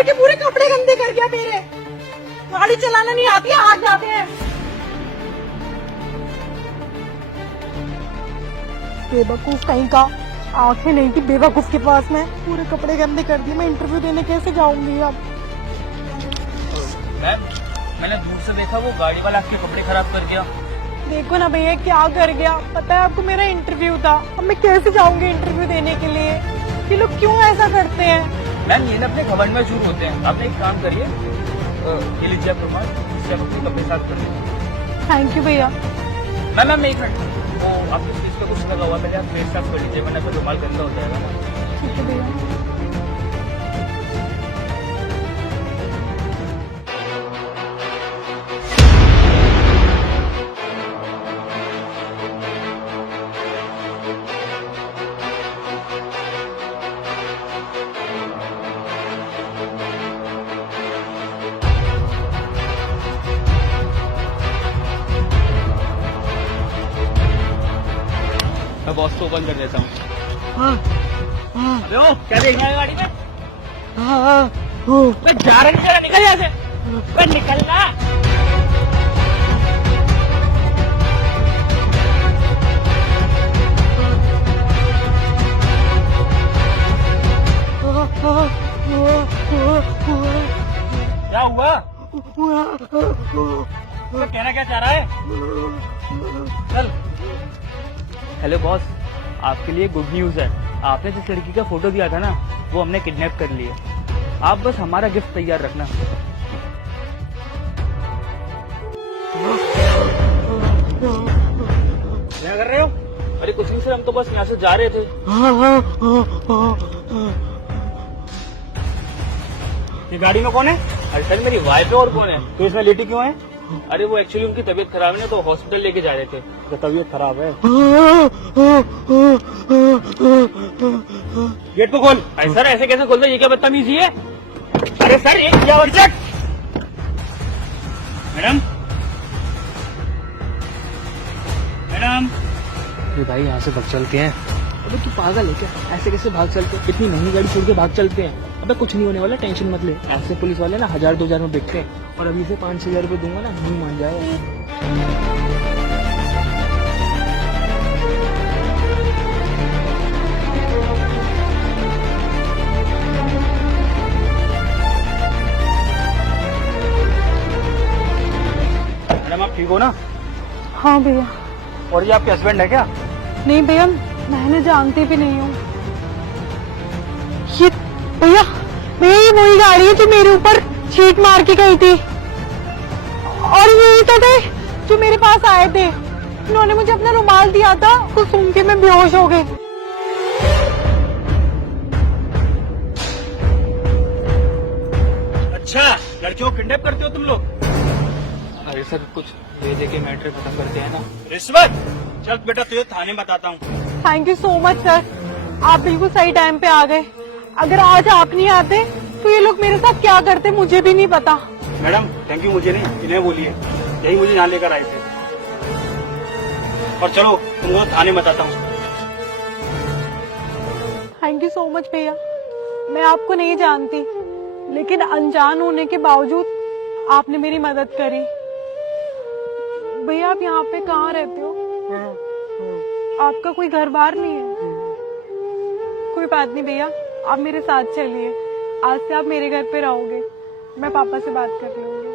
पूरे के पूरे कपड़े गंदे कर गया मेरे। गाड़ी चलाना नहीं आती, हाथ जाते हैं। बेवकूफ कहीं का, आंखें नहीं थी बेवकूफ के पास में। पूरे कपड़े गंदे कर दिए, मैं इंटरव्यू देने कैसे जाऊंगी अब? मैम, मैंने दूर से देखा वो गाड़ी वाला आपके कपड़े खराब कर गया। देखो ना भैया क्या कर गया। पता है आपको मेरा इंटरव्यू था, अब मैं कैसे जाऊंगी इंटरव्यू देने के लिए? ये लोग क्यों ऐसा करते हैं? मैम ये ना अपने घमंड में चूर होते हैं। आप एक काम करिए, ये लीजिए प्रमाण, इससे आप अपने कपड़े साफ कर लीजिए। थैंक यू भैया। मैम एक मिनट, वो आपके फेस पे कुछ लगा हुआ, पहले आप फेस साफ कर लीजिए, वरना फिर रुमाल गंदा हो जाएगा ना। ठीक है भैया। मैं बॉस को ओपन कर देता हूँ। हाँ, क्या देखना है गाड़ी में? हाँ, मैं जा रहा नहीं, निकल यहाँ से। मैं निकलना। क्या हुआ? तो कहना क्या चाह रहा है? चल। हेलो बॉस, आपके लिए गुड न्यूज है। आपने जिस लड़की का फोटो दिया था ना, वो हमने किडनैप कर लिया। आप बस हमारा गिफ्ट तैयार रखना। क्या कर रहे हो? अरे कुछ नहीं सर, हम तो बस यहाँ से जा रहे थे। ये गाड़ी में कौन है? अरे सर मेरी वाइफ है, और कौन है? तो इसमें लेटी क्यों है? अरे वो एक्चुअली उनकी तबीयत खराब है ना, तो हॉस्पिटल लेके जा रहे थे। तो तबीयत खराब है। गेट को खोल। अरे सर ऐसे कैसे खोल दो? ये क्या बदतमीजी है? अरे सर ये क्या? Madam, madam. अरे भाई यहाँ से भाग चलते हैं। अबे तू पागल है क्या? ऐसे कैसे भाग चलते हैं? इतनी महंगी गाड़ी छोड़ के भाग चलते हैं। अबे कुछ नहीं होने वाला, टेंशन मत ले। ऐसे पुलिस वाले ना 1000-2000 में बिकते हैं, और अभी से 5-6 हजार रुपए दूंगा ना, नहीं मान जाएगा। मैडम आप ठीक हो ना? हाँ भैया। और ये आपके हस्बैंड है क्या? नहीं भैया, मैंने जानती भी नहीं हूँ। ये भैया, ये वही गाड़ी है जो मेरे ऊपर चीट मार के गई थी, और यही तो थे जो मेरे पास आए थे। उन्होंने मुझे अपना रुमाल दिया था, तो सुन के मैं बेहोश हो गई। अच्छा, लड़कियों को किडनैप करते हो तुम लोग? अरे सर कुछ ले दे के मैटर खत्म करते हैं ना। रिश्वत? चल बेटा तुझे थाने बताता हूँ। Thank you so much sir, आप बिल्कुल सही टाइम पे आ गए। अगर आज आप नहीं आते तो ये लोग मेरे साथ क्या करते मुझे भी नहीं पता। मैडम थैंक यू मुझे नहीं, इन्हें बोलिए, यही मुझे यहाँ लेकर आए थे। और चलो तुमको थाने बताता हूँ। थैंक यू सो मच भैया। मैं आपको नहीं जानती, लेकिन अनजान होने के बावजूद आपने मेरी मदद करी। भैया आप यहाँ पे कहाँ रहते हो? आपका कोई घर बार नहीं है? कोई बात नहीं भैया, आप मेरे साथ चलिए। आज से आप मेरे घर पे रहोगे, मैं पापा से बात कर लूंगी।